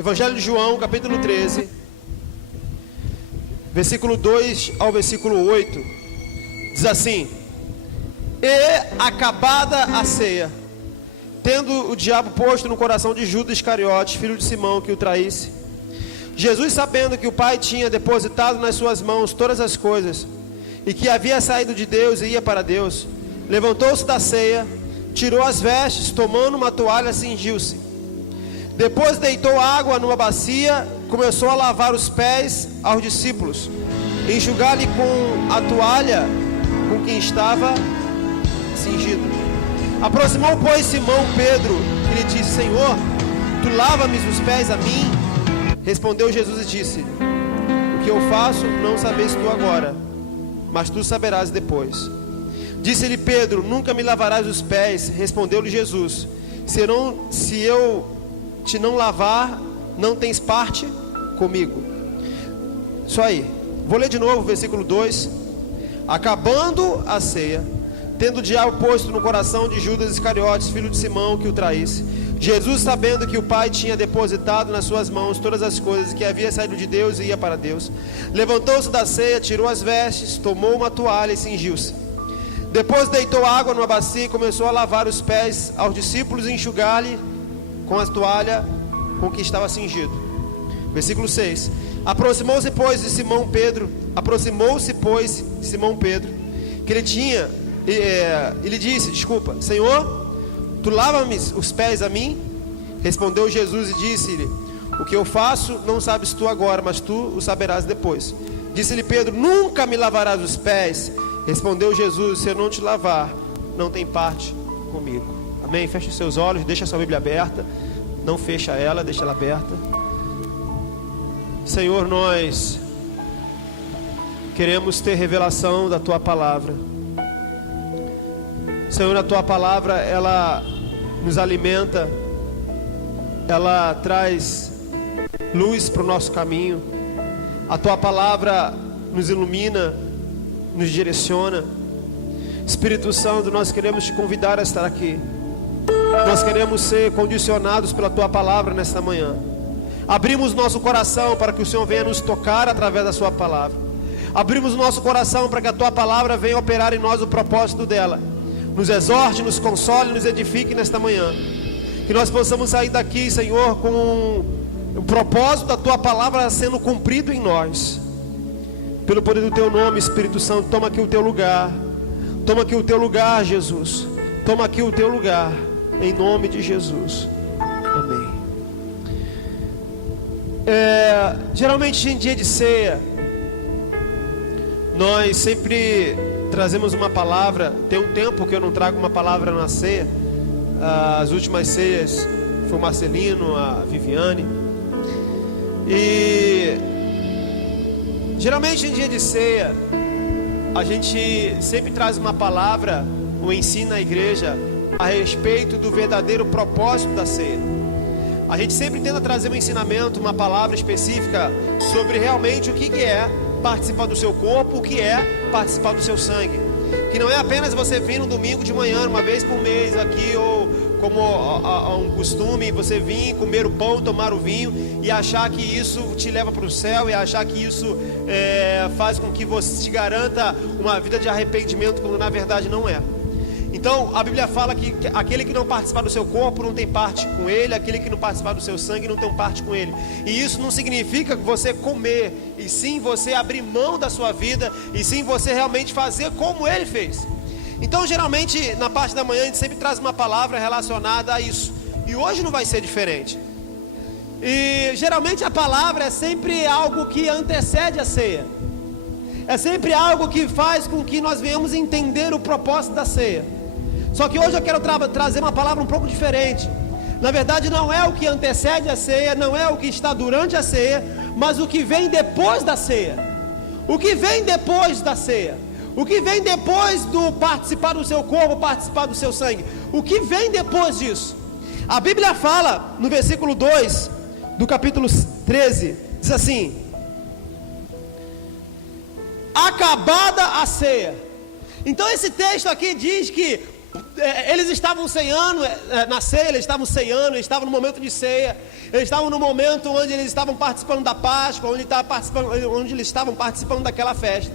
Evangelho de João, capítulo 13, versículo 2 ao versículo 8, diz assim: E acabada a ceia, tendo o diabo posto no coração de Judas Iscariotes, filho de Simão, que o traísse, Jesus, sabendo que o Pai tinha depositado nas suas mãos todas as coisas, e que havia saído de Deus e ia para Deus, levantou-se da ceia, tirou as vestes, tomando uma toalha, cingiu-se. Depois deitou água numa bacia, começou a lavar os pés aos discípulos, enxugar-lhe com a toalha com que estava cingido. Aproximou, pois, Simão Pedro, e lhe disse: Senhor, tu lava-me os pés a mim? Respondeu Jesus e disse: O que eu faço não sabes tu agora, mas tu saberás depois. Disse-lhe Pedro: Nunca me lavarás os pés. Respondeu-lhe Jesus: Se eu te não lavar, não tens parte comigo. Isso aí. Vou ler de novo o versículo 2. Acabando a ceia, tendo o diabo posto no coração de Judas Iscariotes, filho de Simão, que o traísse, Jesus, sabendo que o Pai tinha depositado nas suas mãos todas as coisas, que havia saído de Deus e ia para Deus, levantou-se da ceia, tirou as vestes, tomou uma toalha e cingiu-se. Depois deitou água numa bacia e começou a lavar os pés aos discípulos e enxugar-lhe com a toalha com que estava cingido. Versículo 6. Aproximou-se, pois, Simão Pedro, que ele tinha, ele disse: Senhor, tu lava-me os pés a mim? Respondeu Jesus e disse-lhe: O que eu faço não sabes tu agora, mas tu o saberás depois. Disse-lhe Pedro: Nunca me lavarás os pés. Respondeu Jesus: Se eu não te lavar, não tem parte comigo. Amém? Feche os seus olhos, deixa a sua Bíblia aberta. Não fecha ela, deixa ela aberta. Senhor, nós queremos ter revelação da Tua Palavra. Senhor, a Tua Palavra, ela nos alimenta, ela traz luz para o nosso caminho. A Tua Palavra nos ilumina, nos direciona. Espírito Santo, nós queremos Te convidar a estar aqui. Nós queremos ser condicionados pela Tua Palavra nesta manhã. Abrimos nosso coração para que o Senhor venha nos tocar através da Sua Palavra. Abrimos nosso coração para que a Tua Palavra venha operar em nós o propósito dela. Nos exorte, nos console, nos edifique nesta manhã. Que nós possamos sair daqui, Senhor, com o propósito da Tua Palavra sendo cumprido em nós. Pelo poder do Teu nome, Espírito Santo, toma aqui o Teu lugar. Toma aqui o Teu lugar, Jesus. Toma aqui o Teu lugar. Em nome de Jesus. Amém. Geralmente em dia de ceia, nós sempre trazemos uma palavra. Tem um tempo que eu não trago uma palavra na ceia. As últimas ceias foi o Marcelino, a Viviane. E geralmente em dia de ceia, a gente sempre traz uma palavra, um ensino à igreja a respeito do verdadeiro propósito da ceia. A gente sempre tenta trazer um ensinamento, uma palavra específica sobre realmente o que é participar do seu corpo, o que é participar do seu sangue. Que não é apenas você vir no domingo de manhã, uma vez por mês aqui, ou como a um costume, você vir comer o pão, tomar o vinho e achar que isso te leva para o céu, e achar que isso faz com que você te garanta uma vida de arrependimento, quando na verdade não é. Então a Bíblia fala que aquele que não participar do seu corpo não tem parte com ele, aquele que não participar do seu sangue não tem parte com ele. E isso não significa que você comer, e sim você abrir mão da sua vida, e sim você realmente fazer como ele fez. Então geralmente na parte da manhã a gente sempre traz uma palavra relacionada a isso, e hoje não vai ser diferente. E geralmente a palavra é sempre algo que antecede a ceia. É sempre algo que faz com que nós venhamos entender o propósito da ceia. Só que hoje eu quero trazer uma palavra um pouco diferente. Na verdade não é o que antecede a ceia, não é o que está durante a ceia, mas o que vem depois da ceia. O que vem depois da ceia? O que vem depois do participar do seu corpo, participar do seu sangue? O que vem depois disso? A Bíblia fala no versículo 2 do capítulo 13, diz assim: acabada a ceia. Então esse texto aqui diz que Eles estavam ceiando, na ceia eles estavam ceiando, eles estavam no momento de ceia, eles estavam no momento onde eles estavam participando da Páscoa, onde eles estavam participando daquela festa.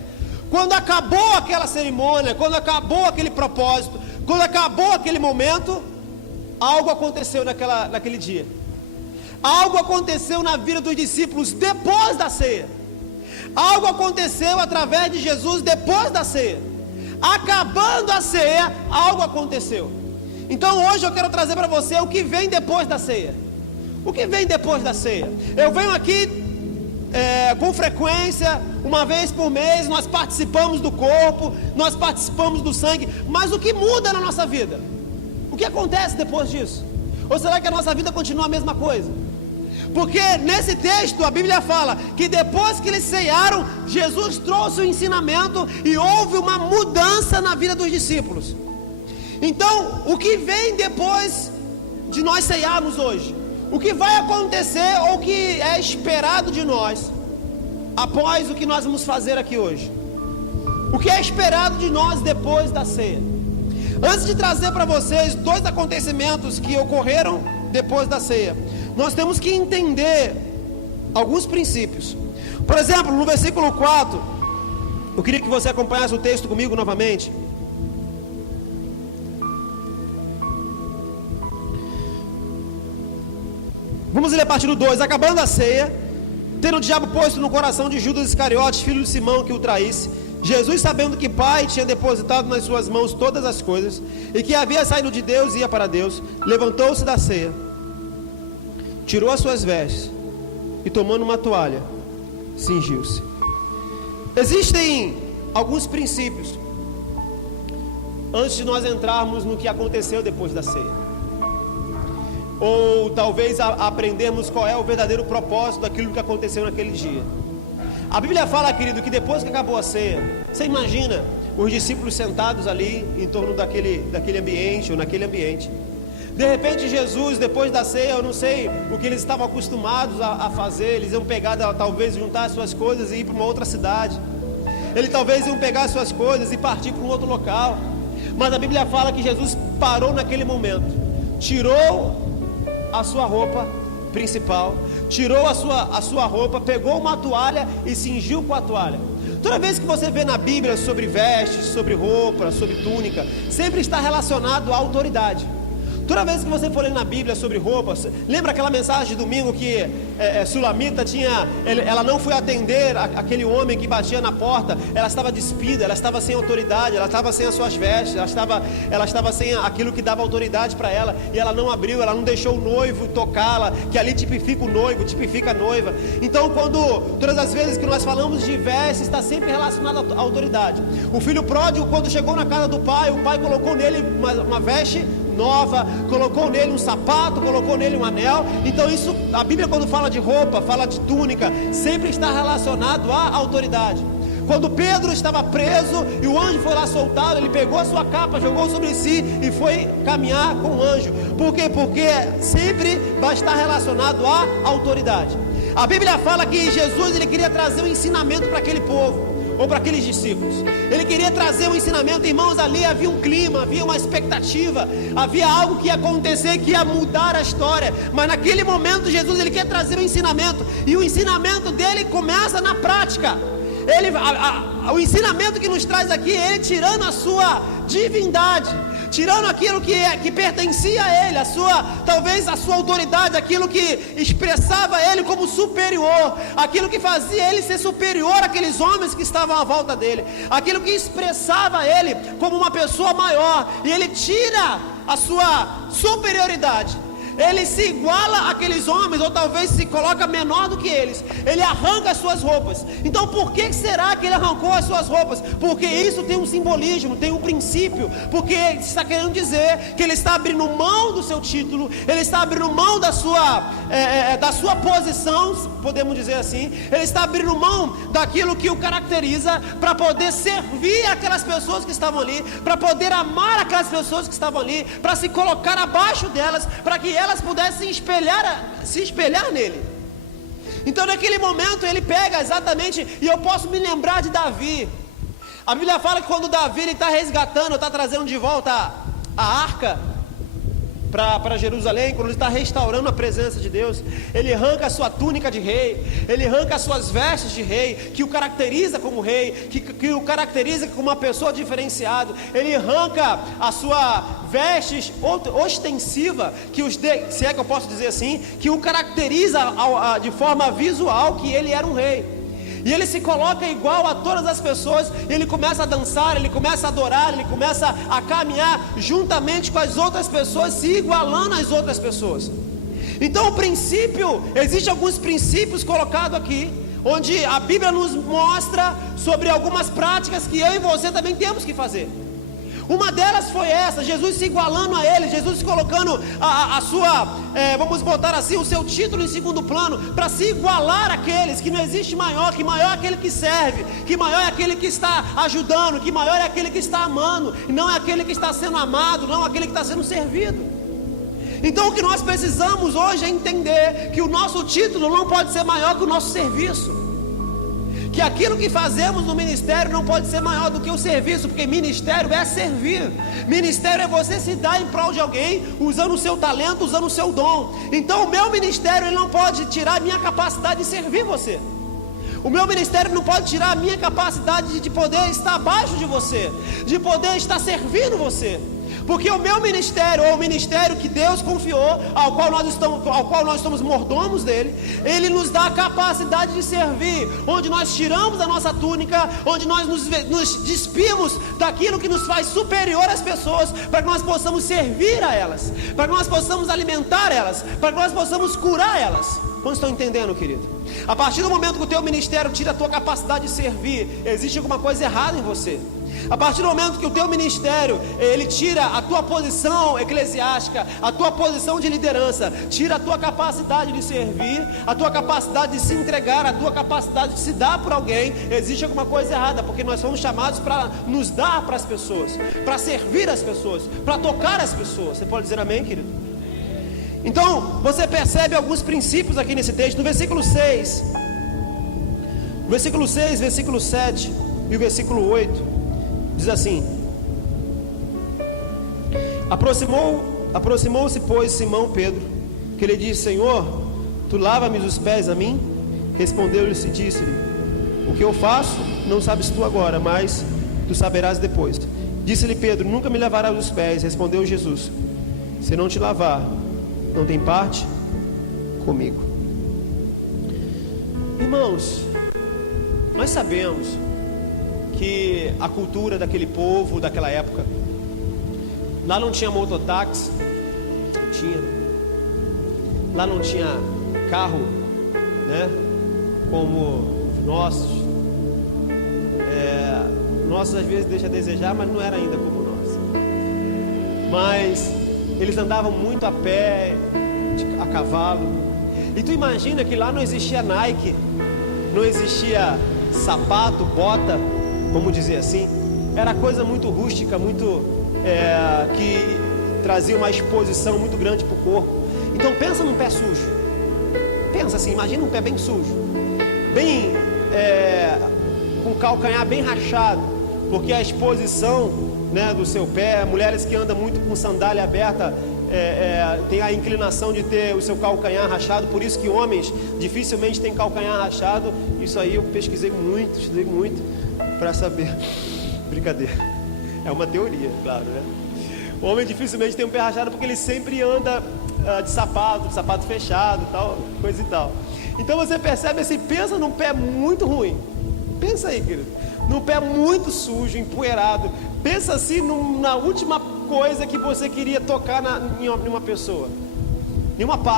Quando acabou aquela cerimônia, quando acabou aquele propósito, quando acabou aquele momento, algo aconteceu naquele dia. Algo aconteceu na vida dos discípulos depois da ceia. Algo aconteceu através de Jesus depois da ceia. Acabando a ceia, algo aconteceu. Então hoje eu quero trazer para você o que vem depois da ceia. O que vem depois da ceia? Eu venho aqui com frequência, uma vez por mês, nós participamos do corpo, nós participamos do sangue, mas o que muda na nossa vida? O que acontece depois disso? Ou será que a nossa vida continua a mesma coisa? Porque nesse texto a Bíblia fala que depois que eles ceiaram, Jesus trouxe o ensinamento e houve uma mudança na vida dos discípulos. Então, o que vem depois de nós ceiarmos hoje? O que vai acontecer ou o que é esperado de nós após o que nós vamos fazer aqui hoje? O que é esperado de nós depois da ceia? Antes de trazer para vocês dois acontecimentos que ocorreram depois da ceia, nós temos que entender alguns princípios. Por exemplo, no versículo 4, eu queria que você acompanhasse o texto comigo novamente. Vamos ler a partir do 2. Acabando a ceia, tendo o diabo posto no coração de Judas Iscariotes, filho de Simão, que o traísse, Jesus, sabendo que Pai tinha depositado nas suas mãos todas as coisas, e que havia saído de Deus e ia para Deus, levantou-se da ceia, tirou as suas vestes, e tomando uma toalha, cingiu-se. Existem alguns princípios, antes de nós entrarmos no que aconteceu depois da ceia, ou talvez aprendermos qual é o verdadeiro propósito daquilo que aconteceu naquele dia. A Bíblia fala, querido, que depois que acabou a ceia, você imagina os discípulos sentados ali em torno daquele ambiente, ou naquele ambiente. De repente Jesus, depois da ceia, eu não sei o que eles estavam acostumados a fazer. Eles iam pegar, talvez juntar as suas coisas e ir para uma outra cidade. Eles talvez iam pegar as suas coisas e partir para um outro local. Mas a Bíblia fala que Jesus parou naquele momento, tirou a sua roupa principal, tirou a sua roupa, pegou uma toalha e cingiu com a toalha. Toda vez que você vê na Bíblia sobre vestes, sobre roupa, sobre túnica, sempre está relacionado à autoridade. Toda vez que você for ler na Bíblia sobre roupas, lembra aquela mensagem de domingo que Sulamita ela não foi atender aquele homem que batia na porta, ela estava despida, ela estava sem autoridade, ela estava sem as suas vestes, ela estava sem aquilo que dava autoridade para ela, e ela não abriu, ela não deixou o noivo tocá-la, que ali tipifica o noivo, tipifica a noiva. Então todas as vezes que nós falamos de vestes, está sempre relacionado à autoridade. O filho pródigo, quando chegou na casa do pai, o pai colocou nele uma veste nova, colocou nele um sapato, colocou nele um anel. Então isso, a Bíblia quando fala de roupa, fala de túnica, sempre está relacionado à autoridade. Quando Pedro estava preso e o anjo foi lá soltá-lo, ele pegou a sua capa, jogou sobre si e foi caminhar com o anjo. Por quê? Porque sempre vai estar relacionado à autoridade. A Bíblia fala que Jesus, ele queria trazer um ensinamento para aquele povo, ou para aqueles discípulos. Ele queria trazer um ensinamento. Irmãos, ali havia um clima, havia uma expectativa, havia algo que ia acontecer, que ia mudar a história. Mas naquele momento Jesus, ele quer trazer um ensinamento, e o ensinamento dele começa na prática. O ensinamento que nos traz aqui é ele tirando a sua divindade, tirando aquilo que pertencia a ele, talvez a sua autoridade, aquilo que expressava ele como superior, aquilo que fazia ele ser superior àqueles homens que estavam à volta dele, aquilo que expressava ele como uma pessoa maior, e ele tira a sua superioridade. Ele se iguala àqueles homens, ou talvez se coloca menor do que eles. Ele arranca as suas roupas. Então por que será que ele arrancou as suas roupas? Porque isso tem um simbolismo, tem um princípio. Porque está querendo dizer que ele está abrindo mão do seu título, ele está abrindo mão da sua posição, podemos dizer assim. Ele está abrindo mão daquilo que o caracteriza, para poder servir aquelas pessoas que estavam ali, para poder amar aquelas pessoas que estavam ali, para se colocar abaixo delas, para que elas pudessem se espelhar nele. Então naquele momento ele pega exatamente, e eu posso me lembrar de Davi. A Bíblia fala que quando Davi está resgatando, está trazendo de volta a arca para Jerusalém, quando ele está restaurando a presença de Deus, ele arranca a sua túnica de rei, ele arranca as suas vestes de rei, que o caracteriza como rei, que o caracteriza como uma pessoa diferenciada. Ele arranca a sua vestes ostensiva, se é que eu posso dizer assim, que o caracteriza de forma visual que ele era um rei. E ele se coloca igual a todas as pessoas, ele começa a dançar, ele começa a adorar, ele começa a caminhar juntamente com as outras pessoas, se igualando às outras pessoas. Então existem alguns princípios colocados aqui, onde a Bíblia nos mostra sobre algumas práticas que eu e você também temos que fazer. Uma delas foi essa, Jesus se igualando a ele, Jesus se colocando a sua, vamos botar assim, o seu título em segundo plano, para se igualar àqueles, que não existe maior, que maior é aquele que serve, que maior é aquele que está ajudando, que maior é aquele que está amando, e não é aquele que está sendo amado, não é aquele que está sendo servido. Então o que nós precisamos hoje é entender que o nosso título não pode ser maior que o nosso serviço. Que aquilo que fazemos no ministério não pode ser maior do que o serviço, porque ministério é servir. Ministério é você se dar em prol de alguém, usando o seu talento, usando o seu dom. Então o meu ministério ele não pode tirar a minha capacidade de servir você. O meu ministério não pode tirar a minha capacidade de poder estar abaixo de você, de poder estar servindo você. Porque o meu ministério, ou o ministério que Deus confiou, ao qual nós somos mordomos dele, ele nos dá a capacidade de servir, onde nós tiramos a nossa túnica, onde nós nos despimos daquilo que nos faz superior às pessoas, para que nós possamos servir a elas, para que nós possamos alimentar elas, para que nós possamos curar elas. Quantos estão entendendo, querido? A partir do momento que o teu ministério tira a tua capacidade de servir, existe alguma coisa errada em você. A partir do momento que o teu ministério, ele tira a tua posição eclesiástica, a tua posição de liderança, tira a tua capacidade de servir, a tua capacidade de se entregar, a tua capacidade de se dar por alguém, existe alguma coisa errada, porque nós fomos chamados para nos dar para as pessoas, para servir as pessoas, para tocar as pessoas. Você pode dizer amém, querido? Então, você percebe alguns princípios aqui nesse texto, no versículo 6, versículo 7 e o versículo 8. Diz assim: aproximou-se, pois, Simão Pedro, que lhe disse: Senhor, tu lava-me os pés a mim? Respondeu-lhe e disse-lhe: o que eu faço, não sabes tu agora, mas tu saberás depois. Disse-lhe Pedro: nunca me lavarás os pés. Respondeu Jesus: se não te lavar, não tem parte comigo. Irmãos, nós sabemos que a cultura daquele povo, daquela época, lá não tinha mototáxi, lá não tinha carro, né, como os nossos, nossos às vezes deixa a desejar, mas não era ainda como nós. Mas eles andavam muito a pé, a cavalo. E tu imagina que lá não existia Nike, não existia sapato, bota, vamos dizer assim. Era coisa muito rústica, muito que trazia uma exposição muito grande para o corpo. Então pensa num pé sujo. Pensa assim, imagina um pé bem sujo, bem com o calcanhar bem rachado, porque a exposição, né, do seu pé, mulheres que andam muito com sandália aberta, tem a inclinação de ter o seu calcanhar rachado. Por isso que homens dificilmente têm calcanhar rachado. Isso aí eu pesquisei muito, estudei muito para saber. Brincadeira, é uma teoria, claro, né? O homem dificilmente tem um pé rachado porque ele sempre anda de sapato fechado, tal, coisa e tal. Então você percebe assim, pensa num pé muito ruim. Pensa aí, querido, num pé muito sujo, empoeirado. Pensa assim na última coisa que você queria tocar em uma pessoa.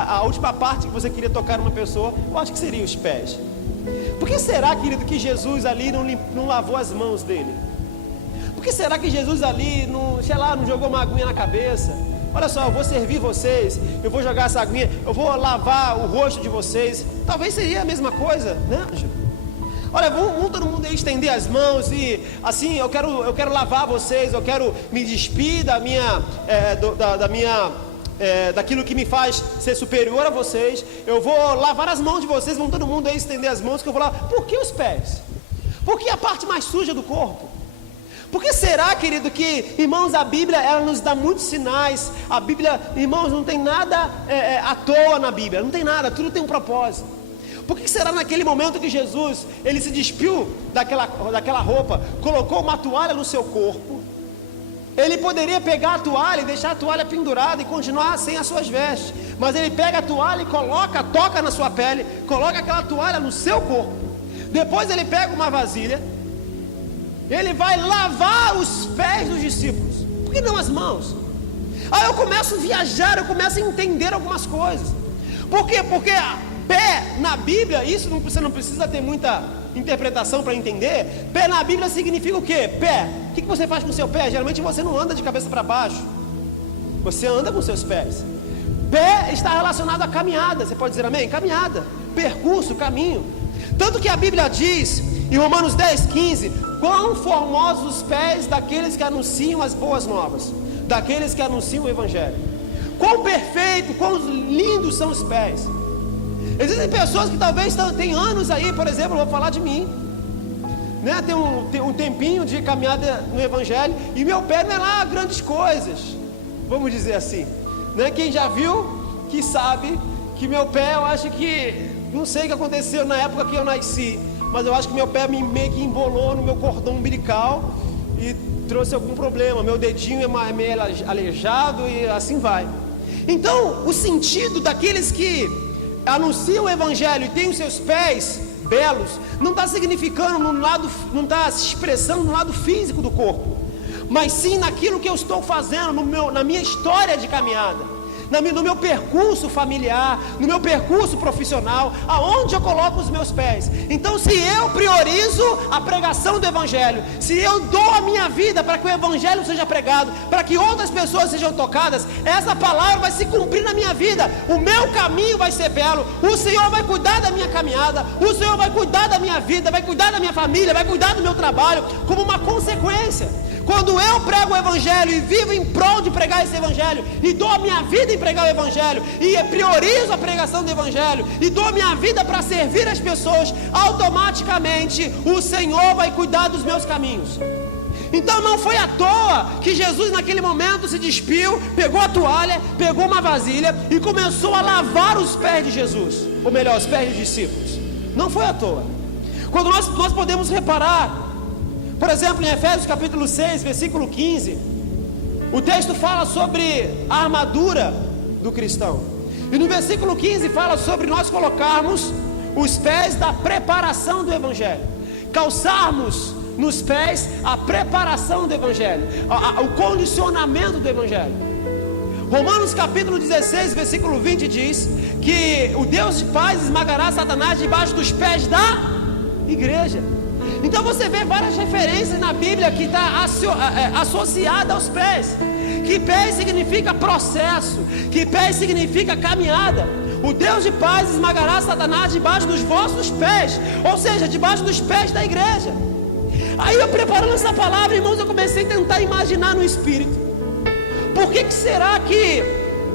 A última parte que você queria tocar numa pessoa, eu acho que seria os pés. Por que será, querido, que Jesus ali não lavou as mãos dele? Por que será que Jesus ali não jogou uma aguinha na cabeça? Olha só, eu vou servir vocês, eu vou jogar essa aguinha, eu vou lavar o rosto de vocês. Talvez seria a mesma coisa, né, Ângelo? Olha, vamos todo mundo estender as mãos e assim, eu quero lavar vocês, eu quero me despir daquilo que me faz ser superior a vocês. Eu vou lavar as mãos de vocês, vamos todo mundo aí estender as mãos, que eu vou lavar. Por que os pés? Por que a parte mais suja do corpo? Por que será, querido, que, irmãos, a Bíblia, ela nos dá muitos sinais? A Bíblia, irmãos, não tem nada à toa na Bíblia, não tem nada, tudo tem um propósito. Por que será naquele momento que Jesus, ele se despiu daquela roupa, colocou uma toalha no seu corpo? Ele poderia pegar a toalha e deixar a toalha pendurada e continuar sem as suas vestes, mas ele pega a toalha e toca na sua pele, coloca aquela toalha no seu corpo. Depois ele pega uma vasilha, ele vai lavar os pés dos discípulos. Por que não as mãos? Aí eu começo a viajar, eu começo a entender algumas coisas. Por quê? Porque pé na Bíblia, isso você não precisa ter muita interpretação para entender. Pé na Bíblia significa o quê? Pé. O que você faz com o seu pé? Geralmente você não anda de cabeça para baixo, você anda com seus pés. Pé está relacionado à caminhada. Você pode dizer amém? Caminhada, percurso, caminho. Tanto que a Bíblia diz em Romanos 10:15: quão formosos os pés daqueles que anunciam as boas novas, daqueles que anunciam o Evangelho. Quão perfeito, quão lindos são os pés. Existem pessoas que talvez têm anos aí, por exemplo, eu vou falar de mim, né? Tem um tempinho de caminhada no Evangelho, e meu pé não é lá grandes coisas, vamos dizer assim, né? Quem já viu, que sabe que meu pé, eu acho que, não sei o que aconteceu na época que eu nasci, mas eu acho que meu pé meio que embolou no meu cordão umbilical e trouxe algum problema. Meu dedinho é meio aleijado e assim vai. Então, o sentido daqueles que anunciam o Evangelho e têm os seus pés belos, não está significando não está se expressando no lado físico do corpo, mas sim naquilo que eu estou fazendo na minha história de caminhada, no meu percurso familiar, no meu percurso profissional, aonde eu coloco os meus pés. Então, se eu priorizo a pregação do Evangelho, se eu dou a minha vida para que o Evangelho seja pregado, para que outras pessoas sejam tocadas, essa palavra vai se cumprir na minha vida, o meu caminho vai ser belo, o Senhor vai cuidar da minha caminhada, o Senhor vai cuidar da minha vida, vai cuidar da minha família, vai cuidar do meu trabalho, como uma consequência. Quando eu prego o Evangelho e vivo em prol de pregar esse Evangelho, e dou a minha vida em pregar o Evangelho, e priorizo a pregação do Evangelho, e dou a minha vida para servir as pessoas, automaticamente o Senhor vai cuidar dos meus caminhos. Então não foi à toa que Jesus naquele momento se despiu, pegou a toalha, pegou uma vasilha e começou a lavar os pés de Jesus, ou melhor, os pés dos discípulos. Não foi à toa. Quando nós podemos reparar, por exemplo, em Efésios capítulo 6, versículo 15, o texto fala sobre a armadura do cristão. E no versículo 15 fala sobre nós colocarmos os pés da preparação do Evangelho, calçarmos nos pés a preparação do Evangelho, o condicionamento do Evangelho. Romanos capítulo 16, versículo 20 diz que o Deus de paz esmagará Satanás debaixo dos pés da igreja. Então você vê várias referências na Bíblia que está associada aos pés. Que pés significa processo, que pés significa caminhada. O Deus de paz esmagará Satanás debaixo dos vossos pés, ou seja, debaixo dos pés da igreja. Aí eu preparando essa palavra, irmãos, eu comecei a tentar imaginar no Espírito. Por que será que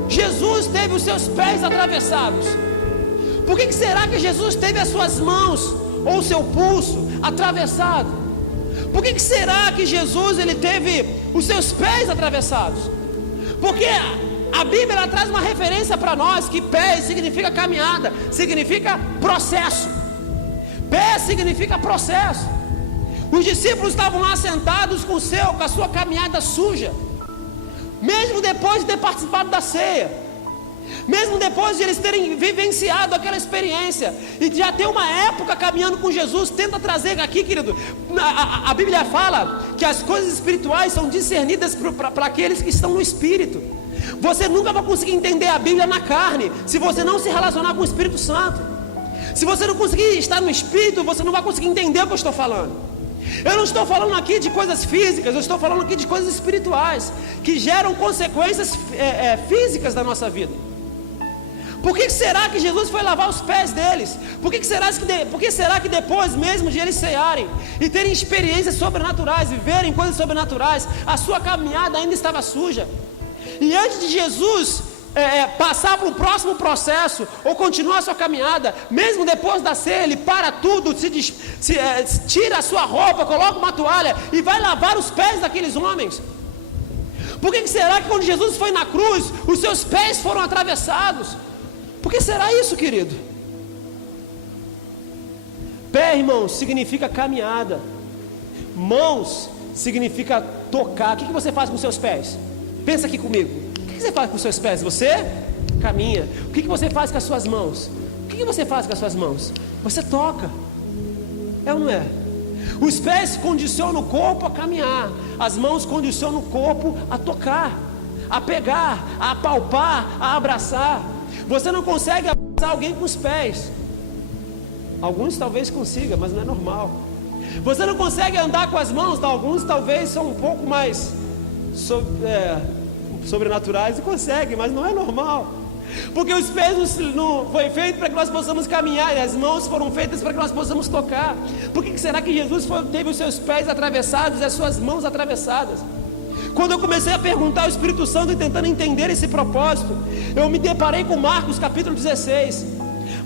Jesus teve os seus pés atravessados? Por que será que Jesus teve as suas mãos ou o seu pulso atravessado? Por que será que Jesus ele teve os seus pés atravessados? Porque a Bíblia ela traz uma referência para nós que pés significa caminhada, significa processo. Pé significa processo. Os discípulos estavam lá sentados com a sua caminhada suja, mesmo depois de ter participado da ceia, mesmo depois de eles terem vivenciado aquela experiência e de já ter uma época caminhando com Jesus. Tenta trazer aqui, querido, a Bíblia fala que as coisas espirituais são discernidas para aqueles que estão no Espírito. Você nunca vai conseguir entender a Bíblia na carne se você não se relacionar com o Espírito Santo. Se você não conseguir estar no Espírito, você não vai conseguir entender o que eu estou falando. Eu não estou falando aqui de coisas físicas, eu estou falando aqui de coisas espirituais que geram consequências físicas da nossa vida. Por que será que Jesus foi lavar os pés deles? Por que será que depois mesmo de eles cearem e terem experiências sobrenaturais, viverem coisas sobrenaturais, a sua caminhada ainda estava suja? E antes de Jesus passar para o próximo processo, ou continuar a sua caminhada, mesmo depois da ceia, ele para tudo, tira a sua roupa, coloca uma toalha e vai lavar os pés daqueles homens. Por que será que quando Jesus foi na cruz, os seus pés foram atravessados? Por que será isso, querido? Pé, irmãos, significa caminhada. Mãos significa tocar. O que você faz com os seus pés? Pensa aqui comigo. O que você faz com os seus pés? Você caminha. O que você faz com as suas mãos? O que você faz com as suas mãos? Você toca. É ou não é? Os pés condicionam o corpo a caminhar. As mãos condicionam o corpo a tocar, a pegar, a apalpar, a abraçar. Você não consegue abraçar alguém com os pés. Alguns talvez consiga, mas não é normal. Você não consegue andar com as mãos. Alguns talvez são um pouco mais sobrenaturais e conseguem, mas não é normal. Porque os pés não foi feito para que nós possamos caminhar, e as mãos foram feitas para que nós possamos tocar. Por que será que Jesus teve os seus pés atravessados e as suas mãos atravessadas? Quando eu comecei a perguntar ao Espírito Santo e tentando entender esse propósito, eu me deparei com Marcos capítulo 16.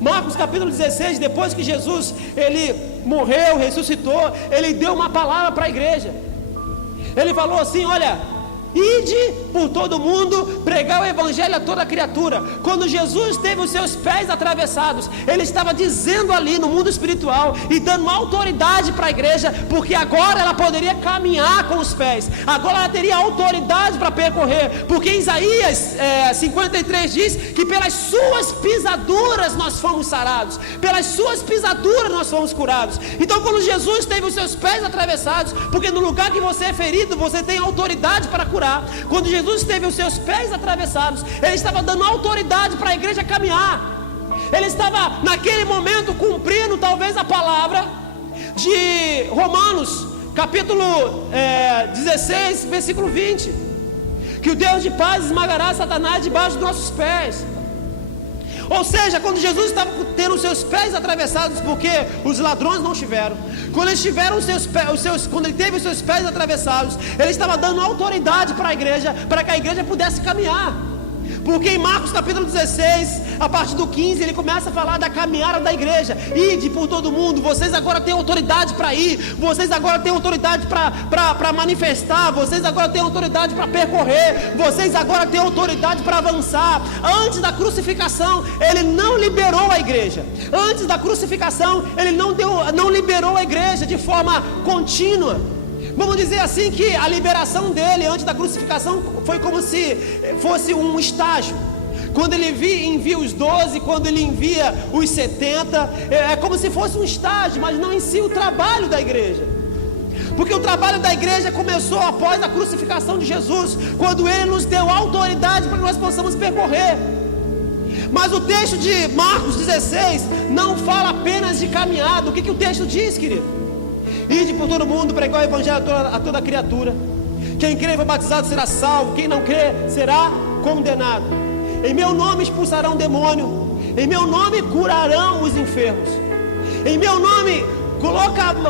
Marcos capítulo 16, depois que Jesus ele morreu, ressuscitou, ele deu uma palavra para a igreja. Ele falou assim: olha, ide por todo mundo, pregar o evangelho a toda criatura. Quando Jesus teve os seus pés atravessados, ele estava dizendo ali no mundo espiritual e dando autoridade para a igreja, porque agora ela poderia caminhar com os pés, agora ela teria autoridade para percorrer, porque Isaías 53 diz que pelas suas pisaduras nós fomos sarados, pelas suas pisaduras nós fomos curados. Então quando Jesus teve os seus pés atravessados, porque no lugar que você é ferido, você tem autoridade para curar. Quando Jesus teve os seus pés atravessados, ele estava dando autoridade para a igreja caminhar. Ele estava naquele momento cumprindo talvez a palavra de Romanos capítulo 16 versículo 20, que o Deus de paz esmagará Satanás debaixo dos nossos pés. Ou seja, quando Jesus estava tendo os seus pés atravessados, porque os ladrões não tiveram, quando eles tiveram quando ele teve os seus pés atravessados, ele estava dando autoridade para a igreja, para que a igreja pudesse caminhar. Porque em Marcos capítulo 16, a partir do 15, ele começa a falar da caminhada da igreja. Ide por todo mundo, vocês agora têm autoridade para ir, vocês agora têm autoridade para manifestar, vocês agora têm autoridade para percorrer, vocês agora têm autoridade para avançar. Antes da crucificação, ele não liberou a igreja. Antes da crucificação, ele não liberou a igreja de forma contínua. Vamos dizer assim que a liberação dele antes da crucificação foi como se fosse um estágio. Quando ele envia os 12, quando ele envia os 70, é como se fosse um estágio, mas não em si o trabalho da igreja. Porque o trabalho da igreja começou após a crucificação de Jesus, quando ele nos deu autoridade para que nós possamos percorrer. Mas o texto de Marcos 16 não fala apenas de caminhada. O que o texto diz, querido? Ide por todo mundo, pregar o evangelho a toda criatura. Quem crê e for batizado será salvo, quem não crê será condenado. Em meu nome expulsarão demônio, em meu nome curarão os enfermos, em meu nome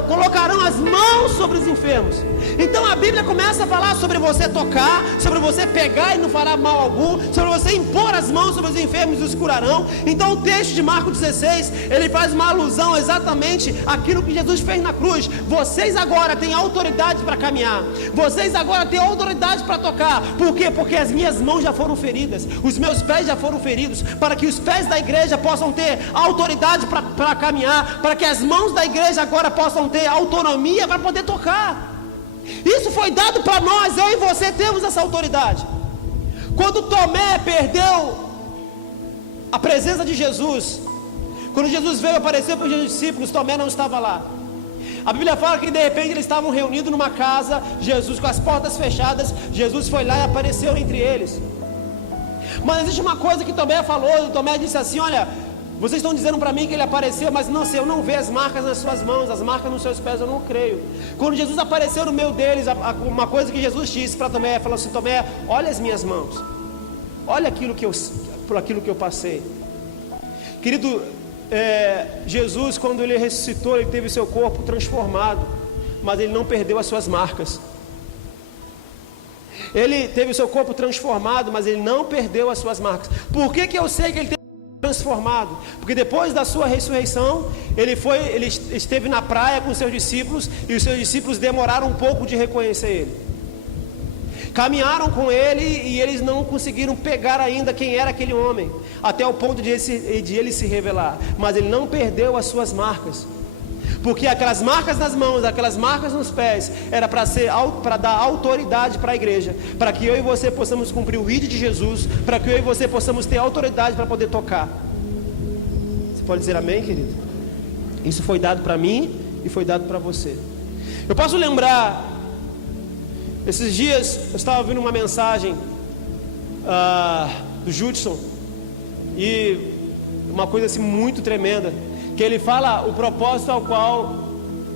colocarão as mãos sobre os enfermos. Então a Bíblia começa a falar sobre você tocar, sobre você pegar e não fará mal algum, sobre você impor as mãos sobre os enfermos e os curarão. Então o texto de Marcos 16, ele faz uma alusão exatamente àquilo que Jesus fez na cruz. Vocês agora têm autoridade para caminhar, vocês agora têm autoridade para tocar. Por quê? Porque as minhas mãos já foram feridas, os meus pés já foram feridos, para que os pés da igreja possam ter autoridade para caminhar, para que as mãos da igreja agora possam ter autonomia para poder tocar. Isso foi dado para nós, eu e você temos essa autoridade. Quando Tomé perdeu a presença de Jesus, quando Jesus veio aparecer para os discípulos, Tomé não estava lá. A Bíblia fala que de repente eles estavam reunidos numa casa, Jesus com as portas fechadas, Jesus foi lá e apareceu entre eles. Mas existe uma coisa que Tomé falou. Tomé disse assim: olha, vocês estão dizendo para mim que ele apareceu, mas não, se eu não ver as marcas nas suas mãos, as marcas nos seus pés, eu não creio. Quando Jesus apareceu no meio deles, uma coisa que Jesus disse para Tomé, falou assim: Tomé, olha as minhas mãos, olha por aquilo que eu passei. Querido, Jesus, quando ele ressuscitou, ele teve o seu corpo transformado, mas ele não perdeu as suas marcas. Ele teve o seu corpo transformado, mas ele não perdeu as suas marcas. Por que eu sei que ele teve transformado? Porque depois da sua ressurreição, ele esteve na praia com seus discípulos, e os seus discípulos demoraram um pouco de reconhecer ele. Caminharam com ele e eles não conseguiram pegar ainda quem era aquele homem, até o ponto de ele se revelar. Mas ele não perdeu as suas marcas, porque aquelas marcas nas mãos, aquelas marcas nos pés, era para dar autoridade para a igreja, para que eu e você possamos cumprir o ID de Jesus, para que eu e você possamos ter autoridade para poder tocar. Você pode dizer amém, querido? Isso foi dado para mim e foi dado para você. Eu posso lembrar, esses dias eu estava ouvindo uma mensagem do Judson, e uma coisa assim muito tremenda, que ele fala o propósito ao qual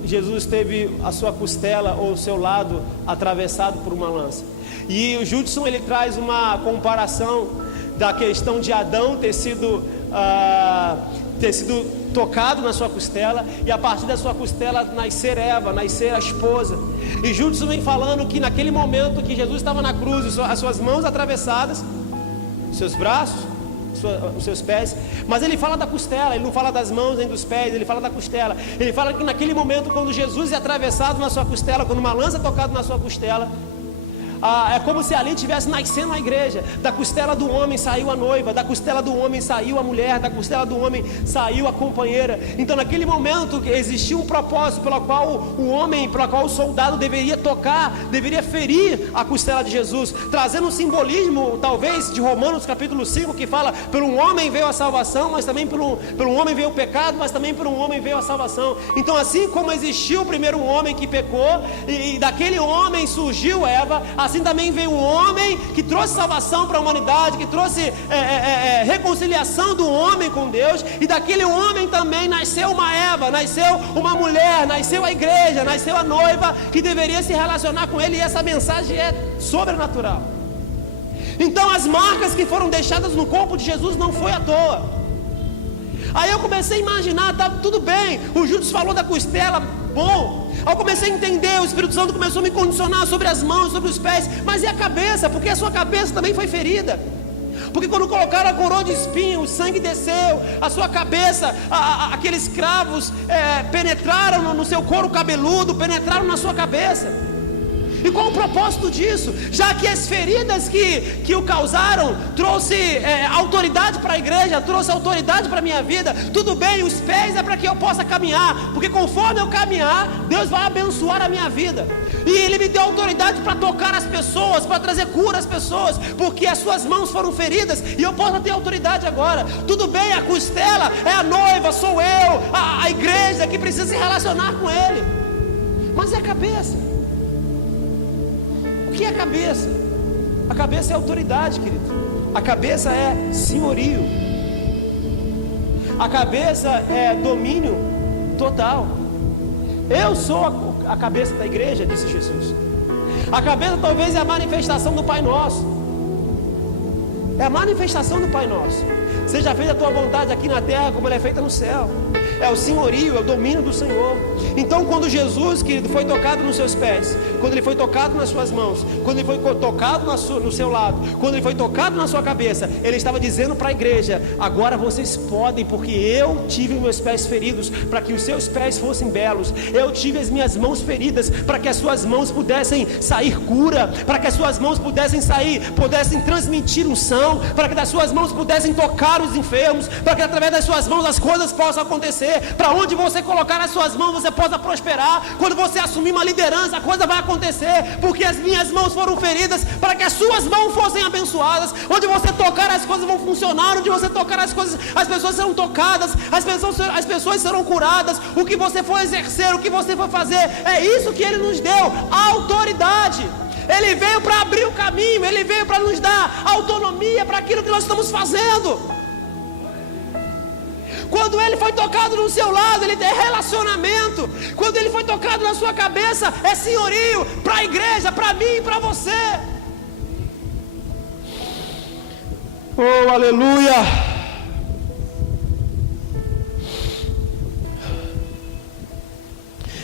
Jesus teve a sua costela ou o seu lado atravessado por uma lança. E o Judson, ele traz uma comparação da questão de Adão ter sido tocado na sua costela, e a partir da sua costela nascer Eva, nascer a esposa. E Judson vem falando que naquele momento que Jesus estava na cruz, as suas mãos atravessadas, seus braços, os seus pés, mas ele fala da costela, ele não fala das mãos nem dos pés, ele fala da costela. Ele fala que naquele momento, quando Jesus é atravessado na sua costela, quando uma lança é tocada na sua costela, é como se ali estivesse nascendo a igreja. Da costela do homem saiu a noiva, da costela do homem saiu a mulher, da costela do homem saiu a companheira. Então naquele momento existia um propósito pelo qual o soldado deveria tocar, deveria ferir a costela de Jesus, trazendo um simbolismo talvez de Romanos capítulo 5, que fala: por um homem veio a salvação, mas também por um homem veio o pecado, mas também por um homem veio a salvação. Então assim como existiu o primeiro homem que pecou, e daquele homem surgiu Eva, assim também veio um homem que trouxe salvação para a humanidade, que trouxe reconciliação do homem com Deus, e daquele homem também nasceu uma Eva, nasceu uma mulher, nasceu a igreja, nasceu a noiva que deveria se relacionar com ele, e essa mensagem é sobrenatural. Então as marcas que foram deixadas no corpo de Jesus não foi à toa. Aí eu comecei a imaginar, tá tudo bem, o Judas falou da costela, bom. Aí eu comecei a entender, o Espírito Santo começou a me condicionar sobre as mãos, sobre os pés. Mas e a cabeça? Porque a sua cabeça também foi ferida. Porque quando colocaram a coroa de espinho, o sangue desceu, a sua cabeça, aqueles cravos penetraram no seu couro cabeludo, penetraram na sua cabeça. E qual o propósito disso? Já que as feridas que o causaram trouxe autoridade para a igreja, trouxe autoridade para a minha vida. Tudo bem, os pés é para que eu possa caminhar, porque conforme eu caminhar, Deus vai abençoar a minha vida. E Ele me deu autoridade para tocar as pessoas, para trazer cura às pessoas, porque as suas mãos foram feridas, e eu posso ter autoridade agora. Tudo bem, a costela é a noiva, sou eu, a igreja que precisa se relacionar com Ele. Mas é a cabeça. O que é a cabeça? A cabeça é autoridade, querido. A cabeça é senhorio. A cabeça é domínio total. Eu sou a cabeça da igreja, disse Jesus. A cabeça talvez é a manifestação do Pai Nosso. É a manifestação do Pai Nosso. Seja feita a tua vontade aqui na terra como ela é feita no céu. É o senhorio, é o domínio do Senhor. Então quando Jesus, querido, foi tocado nos seus pés, quando Ele foi tocado nas suas mãos, quando Ele foi tocado no seu lado, quando Ele foi tocado na sua cabeça, Ele estava dizendo para a igreja: agora vocês podem, porque eu tive meus pés feridos para que os seus pés fossem belos. Eu tive as minhas mãos feridas para que as suas mãos pudessem sair cura, para que as suas mãos pudessem transmitir unção, para que das suas mãos pudessem tocar os enfermos, para que através das suas mãos as coisas possam acontecer. Para onde você colocar as suas mãos, você possa prosperar. Quando você assumir uma liderança, a coisa vai acontecer, porque as minhas mãos foram feridas para que as suas mãos fossem abençoadas. Onde você tocar, as coisas vão funcionar. Onde você tocar as coisas, as pessoas serão tocadas, as pessoas serão curadas. O que você for exercer, o que você for fazer, é isso que Ele nos deu, a autoridade. Ele veio para abrir o caminho, Ele veio para nos dar autonomia para aquilo que nós estamos fazendo. Quando Ele foi tocado no seu lado, Ele tem relacionamento. Quando Ele foi tocado na sua cabeça, é senhorio para a igreja, para mim e para você. Oh, aleluia.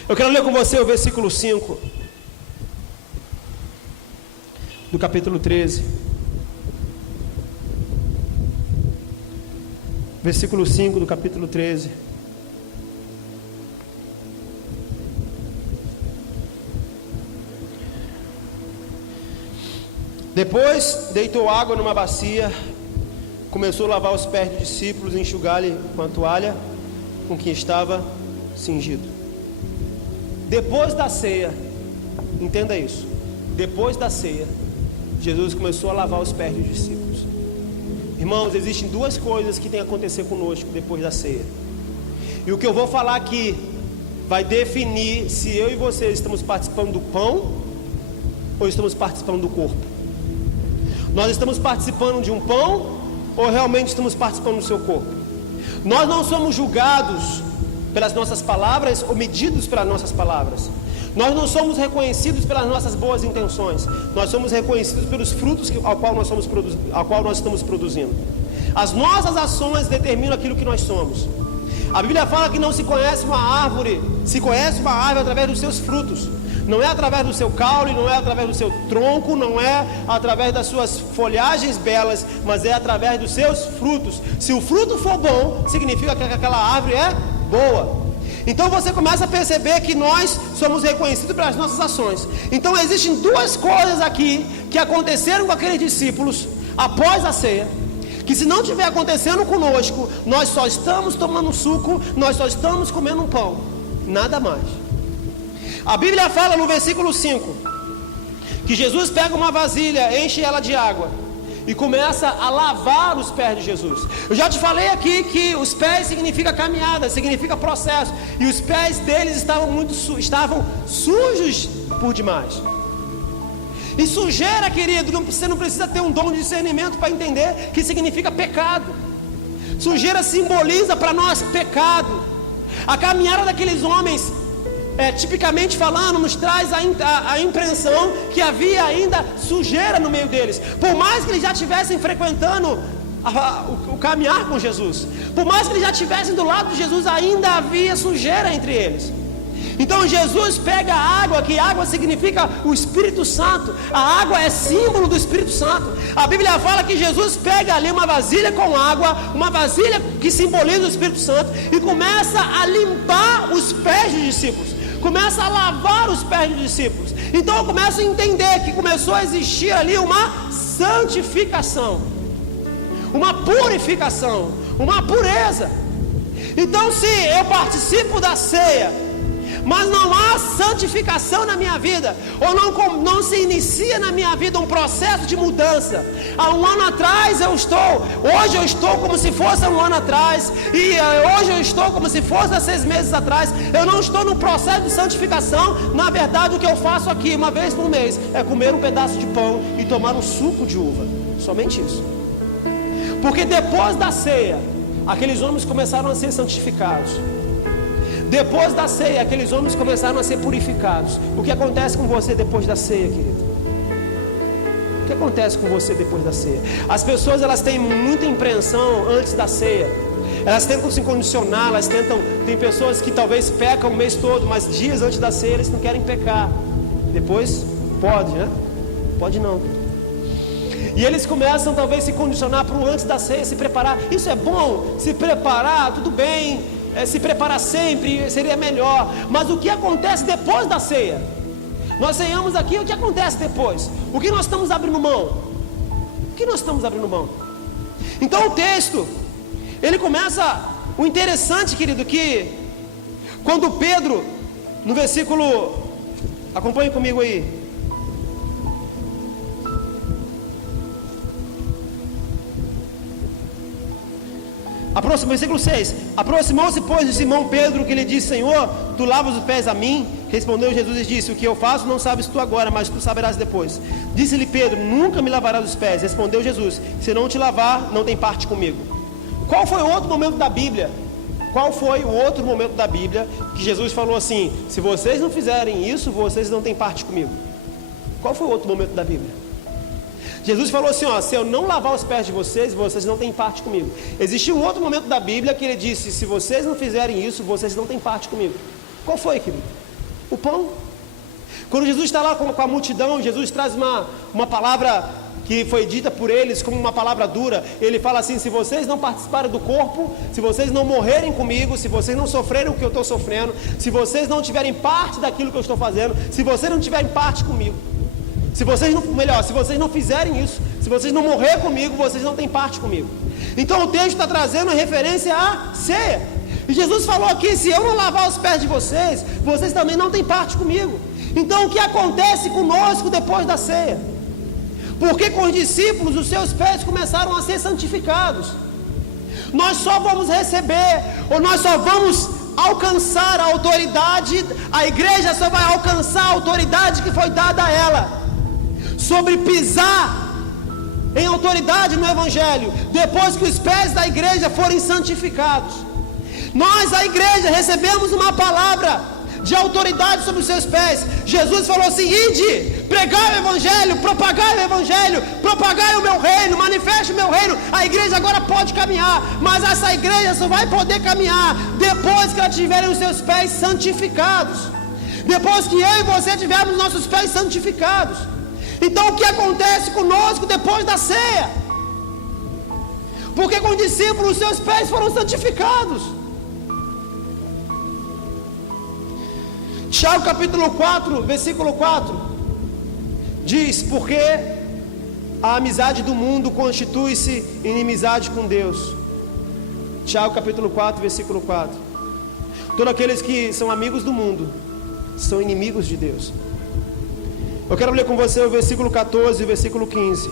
Eu quero ler com você o versículo 5 do capítulo 13, versículo 5 do capítulo 13. Depois deitou água numa bacia, começou a lavar os pés dos discípulos e enxugar-lhe com a toalha com que estava cingido. Depois da ceia, entenda isso, depois da ceia, Jesus começou a lavar os pés dos discípulos. Irmãos, existem duas coisas que tem que acontecer conosco depois da ceia. E o que eu vou falar aqui vai definir se eu e você estamos participando do pão ou estamos participando do corpo. Nós estamos participando de um pão ou realmente estamos participando do seu corpo? Nós não somos julgados pelas nossas palavras ou medidos pelas nossas palavras. Nós não somos reconhecidos pelas nossas boas intenções. Nós somos reconhecidos pelos frutos ao qual nós estamos produzindo. As nossas ações determinam aquilo que nós somos. A Bíblia fala que não se conhece uma árvore, se conhece uma árvore através dos seus frutos. Não é através do seu caule, não é através do seu tronco, não é através das suas folhagens belas, mas é através dos seus frutos. Se o fruto for bom, significa que aquela árvore é boa. Então você começa a perceber que nós somos reconhecidos pelas nossas ações. Então existem duas coisas aqui que aconteceram com aqueles discípulos após a ceia, que se não estiver acontecendo conosco, nós só estamos tomando suco, nós só estamos comendo um pão, nada mais. A Bíblia fala no versículo 5 que Jesus pega uma vasilha, enche ela de água e começa a lavar os pés de Jesus. Eu já te falei aqui que os pés significa caminhada, significa processo, e os pés deles estavam sujos por demais. E sujeira, querido, você não precisa ter um dom de discernimento para entender que significa pecado. Sujeira simboliza para nós pecado. A caminhada daqueles homens, tipicamente falando, nos traz a impressão que havia ainda sujeira no meio deles. Por mais que eles já estivessem frequentando o caminhar com Jesus, por mais que eles já estivessem do lado de Jesus, ainda havia sujeira entre eles. Então Jesus pega a água, que água significa o Espírito Santo. A água é símbolo do Espírito Santo. A Bíblia fala que Jesus pega ali uma vasilha com água, uma vasilha que simboliza o Espírito Santo, e começa a limpar os pés dos discípulos, começa a lavar os pés dos discípulos. Então eu começo a entender que começou a existir ali uma santificação, uma purificação, uma pureza. Então se eu participo da ceia, mas não há santificação na minha vida, ou não se inicia na minha vida um processo de mudança. Há um ano atrás hoje eu estou como se fosse há um ano atrás, e hoje eu estou como se fosse há 6 meses atrás. Eu não estou no processo de santificação. Na verdade, o que eu faço aqui uma vez por mês é comer um pedaço de pão e tomar um suco de uva, somente isso. Porque depois da ceia, aqueles homens começaram a ser santificados. Depois da ceia, aqueles homens começaram a ser purificados. O que acontece com você depois da ceia, querido? O que acontece com você depois da ceia? As pessoas, elas têm muita impreensão antes da ceia. Elas tentam se condicionar, tem pessoas que talvez pecam o mês todo, mas dias antes da ceia eles não querem pecar. Depois, pode, né? Pode não. E eles começam talvez se condicionar para o antes da ceia, se preparar. Isso é bom, se preparar, tudo bem. Se preparar sempre seria melhor. Mas o que acontece depois da ceia? Nós ceiamos aqui, o que acontece depois? O que nós estamos abrindo mão? O que nós estamos abrindo mão? Então o texto, ele começa. O interessante, querido, que quando Pedro, no versículo, acompanhe comigo aí, versículo 6: aproximou-se, pois, de Simão Pedro, que lhe disse: Senhor, tu lavas os pés a mim? Respondeu Jesus e disse: o que eu faço não sabes tu agora, mas tu saberás depois. Disse-lhe Pedro: nunca me lavarás os pés. Respondeu Jesus: se não te lavar, não tem parte comigo. Qual foi o outro momento da Bíblia? Qual foi o outro momento da Bíblia que Jesus falou assim: se vocês não fizerem isso, vocês não têm parte comigo? Qual foi o outro momento da Bíblia? Jesus falou assim: se eu não lavar os pés de vocês, vocês não têm parte comigo. Existiu um outro momento da Bíblia que ele disse: se vocês não fizerem isso, vocês não têm parte comigo. Qual foi, querido? O pão. Quando Jesus está lá com a multidão, Jesus traz uma palavra que foi dita por eles como uma palavra dura. Ele fala assim: se vocês não participarem do corpo, se vocês não morrerem comigo, se vocês não sofrerem o que eu estou sofrendo, se vocês não tiverem parte daquilo que eu estou fazendo, se vocês não tiverem parte comigo, se vocês não fizerem isso, se vocês não morrer comigo, vocês não têm parte comigo. Então o texto está trazendo referência à ceia. E Jesus falou aqui: se eu não lavar os pés de vocês, vocês também não têm parte comigo. Então o que acontece conosco depois da ceia? Porque com os discípulos os seus pés começaram a ser santificados. Nós só vamos receber, ou nós só vamos alcançar a autoridade, a igreja só vai alcançar a autoridade que foi dada a ela, sobre pisar em autoridade no Evangelho, depois que os pés da igreja forem santificados. Nós, a igreja, recebemos uma palavra de autoridade sobre os seus pés. Jesus falou assim: ide, pregai o Evangelho, propagai o Evangelho, propagai o meu reino, manifeste o meu reino. A igreja agora pode caminhar, mas essa igreja só vai poder caminhar depois que ela tiverem os seus pés santificados, depois que eu e você tivermos nossos pés santificados. Então o que acontece conosco depois da ceia? Porque com os discípulos os seus pés foram santificados. Tiago capítulo 4, versículo 4 diz: porque a amizade do mundo constitui-se inimizade com Deus. Tiago capítulo 4, versículo 4. Todos aqueles que são amigos do mundo são inimigos de Deus. Eu quero ler com você o versículo 14 e o versículo 15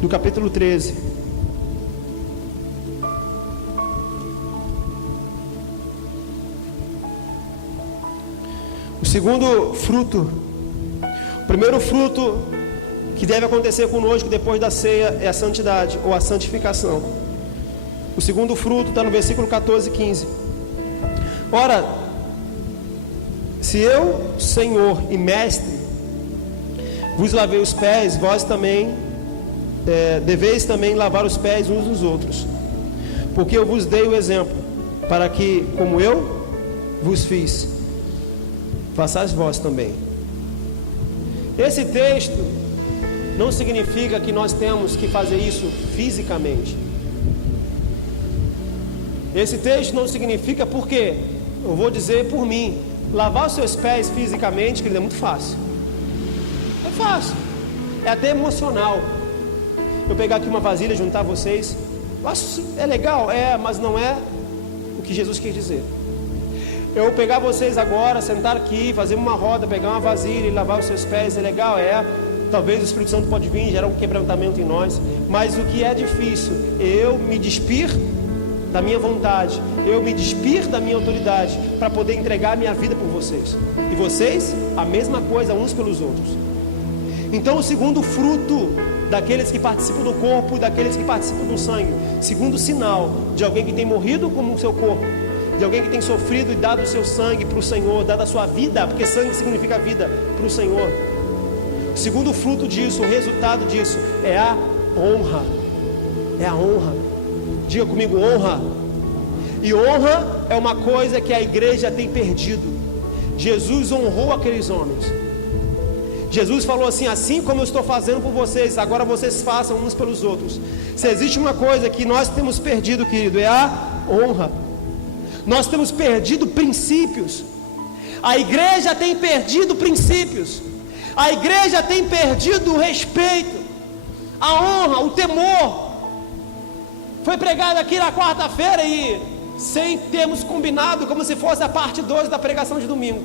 do capítulo 13. O segundo fruto, o primeiro fruto que deve acontecer conosco depois da ceia é a santidade, ou a santificação. O segundo fruto está no versículo 14 e 15. Ora, se eu, Senhor e Mestre, vos lavei os pés, vós também deveis também lavar os pés uns dos outros, porque eu vos dei o exemplo, para que, como eu vos fiz, façais vós também. Esse texto não significa que nós temos que fazer isso fisicamente. Esse texto não significa, porque eu vou dizer por mim, lavar os seus pés fisicamente, que é muito fácil. É fácil, é até emocional. Eu pegar aqui uma vasilha e juntar vocês, eu acho é legal, mas não é o que Jesus quis dizer. Eu pegar vocês agora, sentar aqui, fazer uma roda, pegar uma vasilha e lavar os seus pés, é legal, talvez o Espírito Santo pode vir, gerar um quebrantamento em nós, mas o que é difícil, eu me despir da minha vontade, eu me despir da minha autoridade, para poder entregar a minha vida por vocês, e vocês, a mesma coisa uns pelos outros. Então o segundo fruto daqueles que participam do corpo e daqueles que participam do sangue, segundo sinal de alguém que tem morrido como o seu corpo, de alguém que tem sofrido e dado o seu sangue para o Senhor, dado a sua vida, porque sangue significa vida, para o Senhor. O segundo fruto disso, o resultado disso, é a honra. É a honra. Diga comigo, honra. E honra é uma coisa que a igreja tem perdido. Jesus honrou aqueles homens. Jesus falou assim: assim como eu estou fazendo por vocês, agora vocês façam uns pelos outros. Se existe uma coisa que nós temos perdido, querido, é a honra. Nós temos perdido princípios. A igreja tem perdido princípios. A igreja tem perdido o respeito, a honra, o temor. Foi pregado aqui na quarta-feira e sem termos combinado, como se fosse a parte 2 da pregação de domingo,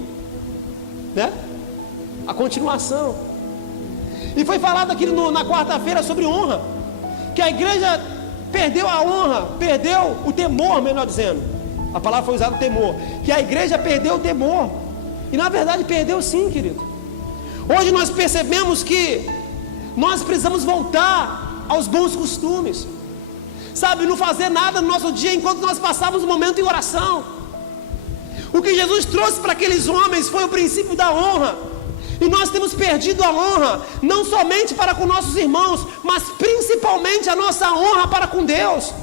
né? A continuação. E foi falado aqui na quarta-feira sobre honra, que a igreja perdeu a honra, perdeu o temor, melhor dizendo. A palavra foi usada, temor. Que a igreja perdeu o temor. E na verdade perdeu sim, querido. Hoje nós percebemos que nós precisamos voltar aos bons costumes. Sabe, não fazer nada no nosso dia enquanto nós passamos um momento em oração. O que Jesus trouxe para aqueles homens foi o princípio da honra. E nós temos perdido a honra, não somente para com nossos irmãos, mas principalmente a nossa honra para com Deus.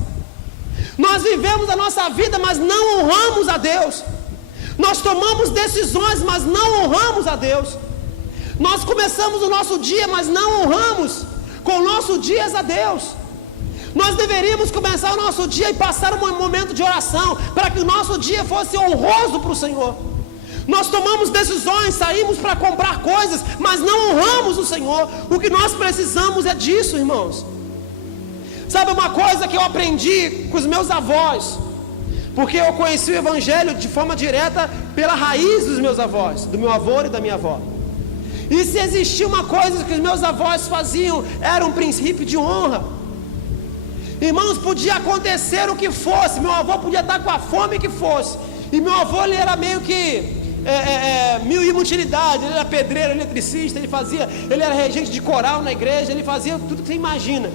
Nós vivemos a nossa vida, mas não honramos a Deus. Nós tomamos decisões, mas não honramos a Deus. Nós começamos o nosso dia, mas não honramos com o nosso dia a Deus. Nós deveríamos começar o nosso dia e passar um momento de oração, para que o nosso dia fosse honroso para o Senhor. Nós tomamos decisões, saímos para comprar coisas, mas não honramos o Senhor. O que nós precisamos é disso, irmãos. Sabe uma coisa que eu aprendi com os meus avós? Porque eu conheci o Evangelho de forma direta pela raiz dos meus avós, do meu avô e da minha avó. E se existia uma coisa que os meus avós faziam, era um princípio de honra. Irmãos, podia acontecer o que fosse, meu avô podia estar com a fome que fosse, e meu avô ele era meio que mil e uma utilidade, ele era pedreiro, eletricista, ele era regente de coral na igreja, ele fazia tudo que você imagina.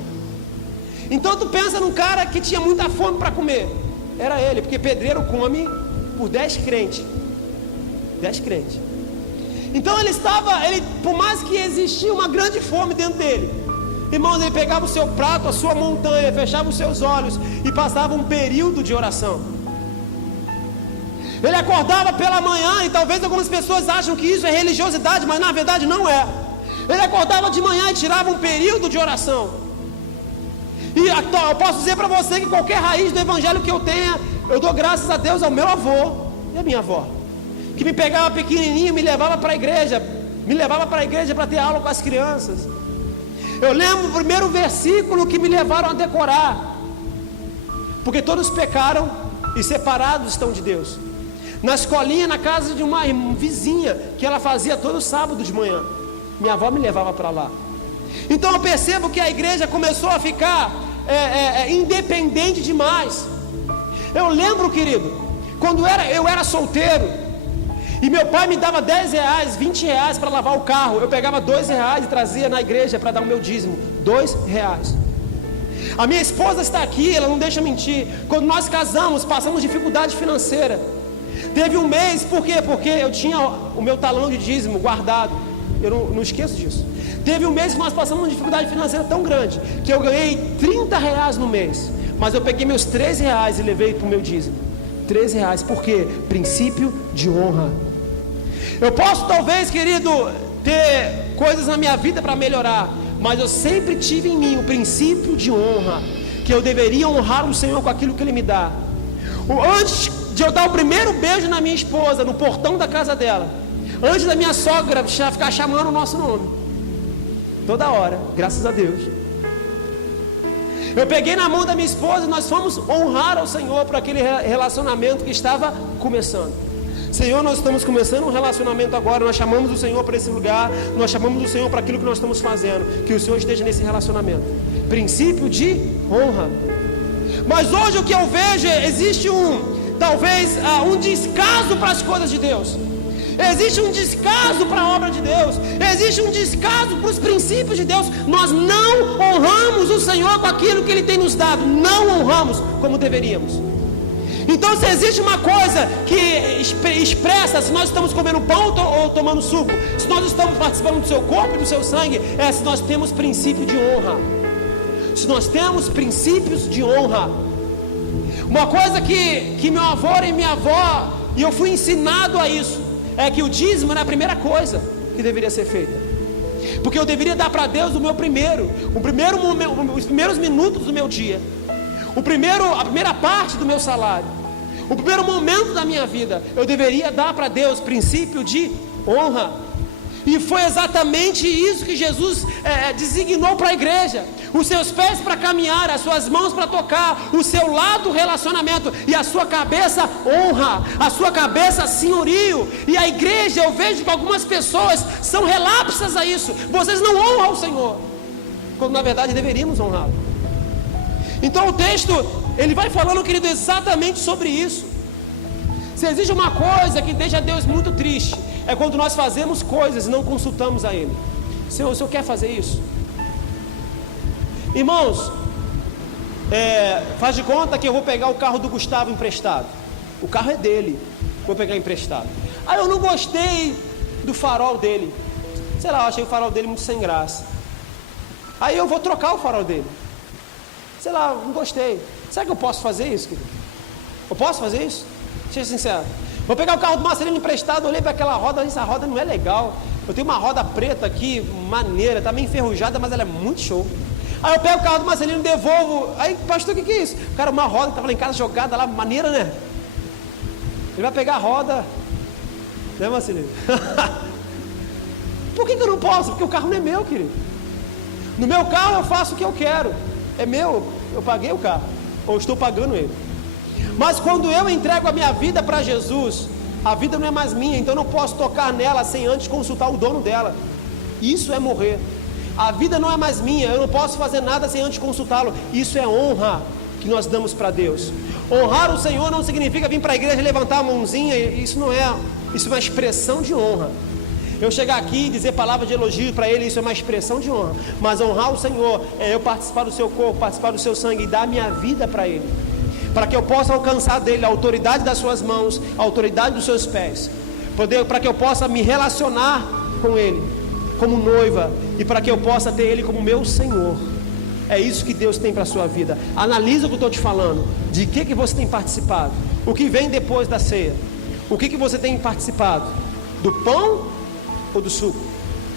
Então tu pensa num cara que tinha muita fome para comer, era ele, porque pedreiro come por 10 crentes, 10 crentes. Então ele por mais que existia uma grande fome dentro dele, irmãos, ele pegava o seu prato, a sua montanha, fechava os seus olhos e passava um período de oração. Ele acordava pela manhã, e talvez algumas pessoas acham que isso é religiosidade, mas na verdade não é. Ele acordava de manhã e tirava um período de oração. E eu posso dizer para você que qualquer raiz do evangelho que eu tenha, eu dou graças a Deus ao meu avô e à minha avó, que me pegava pequenininho e me levava para a igreja, para ter aula com as crianças. Eu lembro o primeiro versículo que me levaram a decorar, porque todos pecaram e separados estão de Deus. Na escolinha, na casa de uma vizinha, que ela fazia todo sábado de manhã, minha avó me levava para lá. Então eu percebo que a igreja começou a ficar independente demais. Eu lembro, querido, quando eu era solteiro, e meu pai me dava 10 reais, 20 reais para lavar o carro, eu pegava 2 reais e trazia na igreja para dar o meu dízimo, 2 reais. A minha esposa está aqui, ela não deixa mentir. Quando nós casamos, passamos dificuldade financeira. Teve um mês, por quê? Porque eu tinha o meu talão de dízimo guardado, eu não esqueço disso. Teve um mês que nós passamos uma dificuldade financeira tão grande, que eu ganhei 30 reais no mês, mas eu peguei meus 13 reais e levei para o meu dízimo. 13 reais, por quê? Princípio de honra. Eu posso talvez, querido, ter coisas na minha vida para melhorar, mas eu sempre tive em mim o princípio de honra, que eu deveria honrar o Senhor com aquilo que Ele me dá. Antes de eu dar o primeiro beijo na minha esposa, no portão da casa dela, antes da minha sogra ficar chamando o nosso nome, toda hora, graças a Deus, eu peguei na mão da minha esposa e nós fomos honrar ao Senhor por aquele relacionamento que estava começando. Senhor, nós estamos começando um relacionamento agora, nós chamamos o Senhor para esse lugar, nós chamamos o Senhor para aquilo que nós estamos fazendo, que o Senhor esteja nesse relacionamento. Princípio de honra. Mas hoje o que eu vejo existe talvez um descaso para as coisas de Deus. Existe um descaso para a obra de Deus. Existe um descaso para os princípios de Deus. Nós não honramos o Senhor com aquilo que Ele tem nos dado. Não honramos como deveríamos. Então, se existe uma coisa que expressa se nós estamos comendo pão ou tomando suco, se nós estamos participando do seu corpo e do seu sangue, é se nós temos princípio de honra. Se nós temos princípios de honra. Uma coisa que meu avô e minha avó, e eu fui ensinado a isso, é que o dízimo era a primeira coisa que deveria ser feita, porque eu deveria dar para Deus os primeiros minutos do meu dia, a primeira parte do meu salário, o primeiro momento da minha vida, eu deveria dar para Deus princípio de honra. E foi exatamente isso que Jesus designou para a igreja: os seus pés para caminhar, as suas mãos para tocar, o seu lado relacionamento, e a sua cabeça honra, a sua cabeça senhorio. E a igreja, eu vejo que algumas pessoas são relapsas a isso. Vocês não honram o Senhor, quando na verdade deveríamos honrá-lo. Então o texto, ele vai falando, querido, exatamente sobre isso. Se existe uma coisa que deixa Deus muito triste, é quando nós fazemos coisas e não consultamos a Ele. Senhor, o Senhor quer fazer isso? Irmãos, faz de conta que eu vou pegar o carro do Gustavo emprestado. O carro é dele, vou pegar emprestado. Aí eu não gostei do farol dele. Sei lá, eu achei o farol dele muito sem graça. Aí eu vou trocar o farol dele. Sei lá, não gostei. Será que eu posso fazer isso, querido? Eu posso fazer isso? Seja sincero. Vou pegar o carro do Marcelino emprestado, olhei para aquela roda, essa roda não é legal. Eu tenho uma roda preta aqui, maneira, está meio enferrujada, mas ela é muito show. Aí eu pego o carro do Marcelino, devolvo. Aí, pastor, o que é isso? Cara, uma roda que estava lá em casa jogada lá, maneira, né? Ele vai pegar a roda, né, Marcelino? Por que eu não posso? Porque o carro não é meu, querido. No meu carro eu faço o que eu quero. É meu, eu paguei o carro, ou estou pagando ele. Mas quando eu entrego a minha vida para Jesus, a vida não é mais minha, então eu não posso tocar nela sem antes consultar o dono dela. Isso é morrer. A vida não é mais minha, eu não posso fazer nada sem antes consultá-lo. Isso é honra que nós damos para Deus. Honrar o Senhor não significa vir para a igreja e levantar a mãozinha. Isso é uma expressão de honra. Eu chegar aqui e dizer palavras de elogio para Ele, isso é uma expressão de honra. Mas honrar o Senhor é eu participar do seu corpo, participar do seu sangue e dar a minha vida para Ele, para que eu possa alcançar dele a autoridade das suas mãos, a autoridade dos seus pés, para que eu possa me relacionar com Ele como noiva, e para que eu possa ter Ele como meu Senhor. É isso que Deus tem para a sua vida. Analisa o que eu estou te falando. De que você tem participado? O que vem depois da ceia? O que você tem participado? Do pão ou do suco?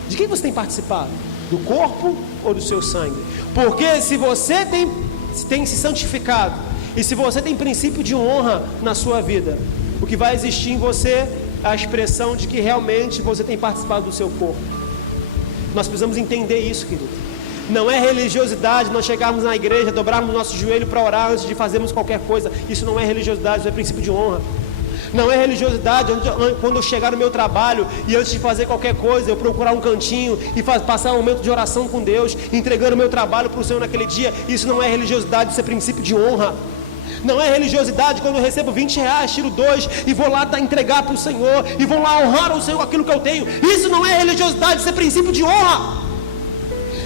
De que você tem participado? Do corpo ou do seu sangue? Porque se você tem se santificado, e se você tem princípio de honra na sua vida, o que vai existir em você é a expressão de que realmente você tem participado do seu corpo. Nós precisamos entender isso, querido. Não é religiosidade nós chegarmos na igreja, dobrarmos nosso joelho para orar antes de fazermos qualquer coisa. Isso não é religiosidade, isso é princípio de honra. Não é religiosidade quando eu chegar no meu trabalho e antes de fazer qualquer coisa eu procurar um cantinho e passar um momento de oração com Deus, entregando o meu trabalho para o Senhor naquele dia. Isso não é religiosidade, isso é princípio de honra. Não é religiosidade quando eu recebo 20 reais, tiro 2 e vou lá entregar para o Senhor, e vou lá honrar ao Senhor aquilo que eu tenho. Isso não é religiosidade, isso é princípio de honra.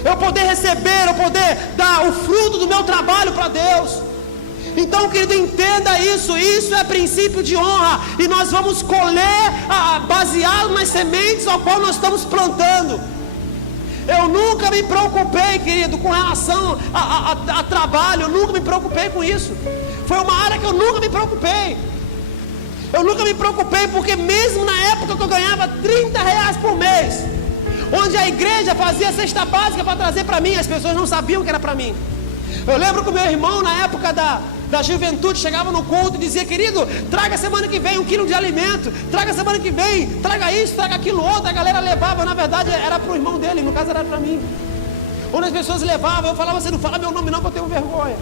Eu poder receber, eu poder dar o fruto do meu trabalho para Deus. Então, querido, entenda isso. Isso é princípio de honra, e nós vamos colher baseado nas sementes ao qual nós estamos plantando. Eu nunca me preocupei, querido, com relação a trabalho. Eu nunca me preocupei com isso. Foi uma área que eu nunca me preocupei. Eu nunca me preocupei, porque mesmo na época que eu ganhava 30 reais por mês, onde a igreja fazia cesta básica para trazer para mim, as pessoas não sabiam que era para mim. Eu lembro que o meu irmão, na época da juventude, chegava no culto e dizia: querido, traga semana que vem 1 quilo de alimento, traga semana que vem, traga isso, traga aquilo outro. A galera levava, na verdade era para o irmão dele, no caso era para mim. Quando as pessoas levavam, eu falava: você não fala meu nome não, que eu tenho vergonha.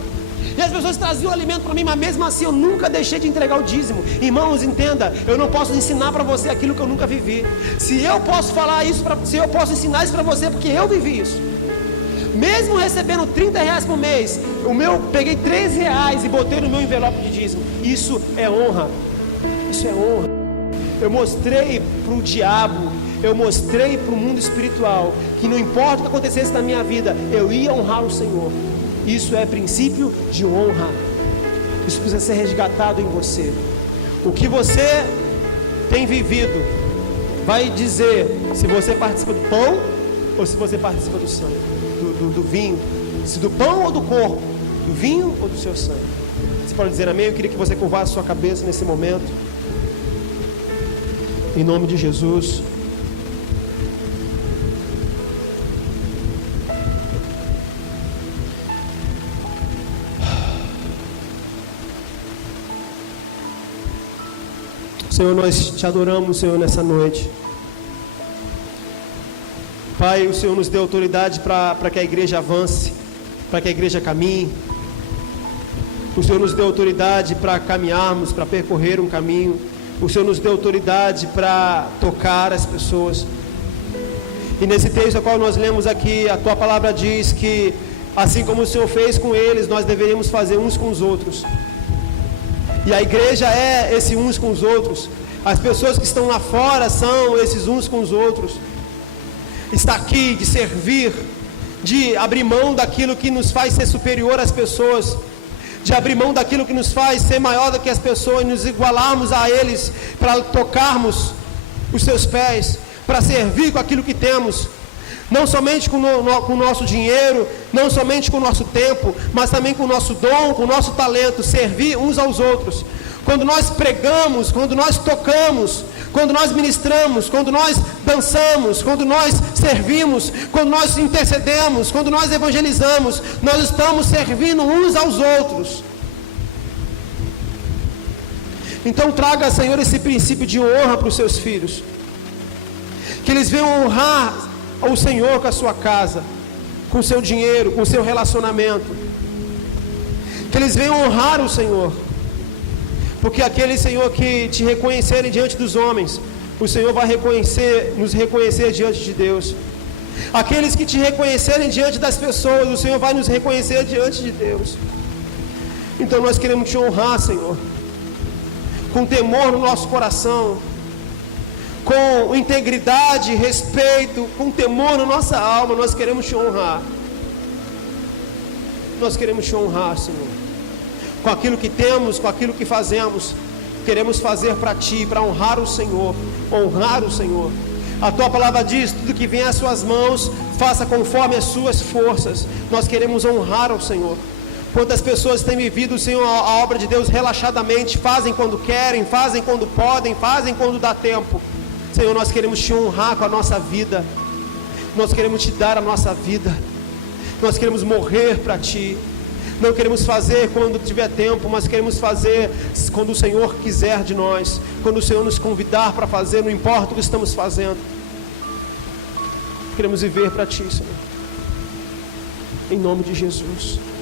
E as pessoas traziam alimento para mim, mas mesmo assim eu nunca deixei de entregar o dízimo. Irmãos, entenda, eu não posso ensinar para você aquilo que eu nunca vivi. Se eu posso falar isso, se eu posso ensinar isso para você, porque eu vivi isso. Mesmo recebendo 30 reais por mês, peguei 13 reais e botei no meu envelope de dízimo. Isso é honra. Isso é honra. Eu mostrei para o diabo, eu mostrei para o mundo espiritual, que não importa o que acontecesse na minha vida, eu ia honrar o Senhor. Isso é princípio de honra. Isso precisa ser resgatado em você. O que você tem vivido vai dizer se você participa do pão ou se você participa do sangue, do vinho. Se do pão ou do corpo, do vinho ou do seu sangue. Você pode dizer amém? Eu queria que você curvasse sua cabeça nesse momento, em nome de Jesus. Senhor, nós te adoramos, Senhor, nessa noite. Pai, o Senhor nos deu autoridade para que a igreja avance, para que a igreja caminhe. O Senhor nos deu autoridade para caminharmos, para percorrer um caminho. O Senhor nos deu autoridade para tocar as pessoas. E nesse texto ao qual nós lemos aqui, a Tua palavra diz que assim como o Senhor fez com eles, nós deveríamos fazer uns com os outros. E a igreja é esse uns com os outros. As pessoas que estão lá fora são esses uns com os outros. Está aqui de servir, de abrir mão daquilo que nos faz ser superior às pessoas, de abrir mão daquilo que nos faz ser maior do que as pessoas, nos igualarmos a eles, para tocarmos os seus pés, para servir com aquilo que temos. Não somente com o nosso dinheiro, não somente com o nosso tempo, mas também com o nosso dom, com o nosso talento, servir uns aos outros. quando nós pregamos, quando nós tocamos, quando nós ministramos, quando nós dançamos, quando nós servimos, quando nós intercedemos, quando nós evangelizamos, nós estamos servindo uns aos outros. Então traga, Senhor, esse princípio de honra para os seus filhos, que eles venham honrar o Senhor com a sua casa, com o seu dinheiro, com o seu relacionamento, que eles venham honrar o Senhor, porque aquele, Senhor, que te reconhecerem diante dos homens, o Senhor vai nos reconhecer diante de Deus. Aqueles que te reconhecerem diante das pessoas, o Senhor vai nos reconhecer diante de Deus. Então nós queremos te honrar, Senhor, com temor no nosso coração, com integridade, respeito, com temor na nossa alma. Nós queremos te honrar. Nós queremos te honrar, Senhor, com aquilo que temos, com aquilo que fazemos. Queremos fazer para ti, para honrar o Senhor. Honrar o Senhor. A tua palavra diz: tudo que vem às suas mãos, faça conforme as suas forças. Nós queremos honrar ao Senhor. Quantas pessoas têm vivido, Senhor, a obra de Deus relaxadamente, fazem quando querem, fazem quando podem, fazem quando dá tempo. Senhor, nós queremos te honrar com a nossa vida. Nós queremos te dar a nossa vida. Nós queremos morrer para ti. Não queremos fazer quando tiver tempo, mas queremos fazer quando o Senhor quiser de nós. Quando o Senhor nos convidar para fazer, não importa o que estamos fazendo. Queremos viver para ti, Senhor. Em nome de Jesus.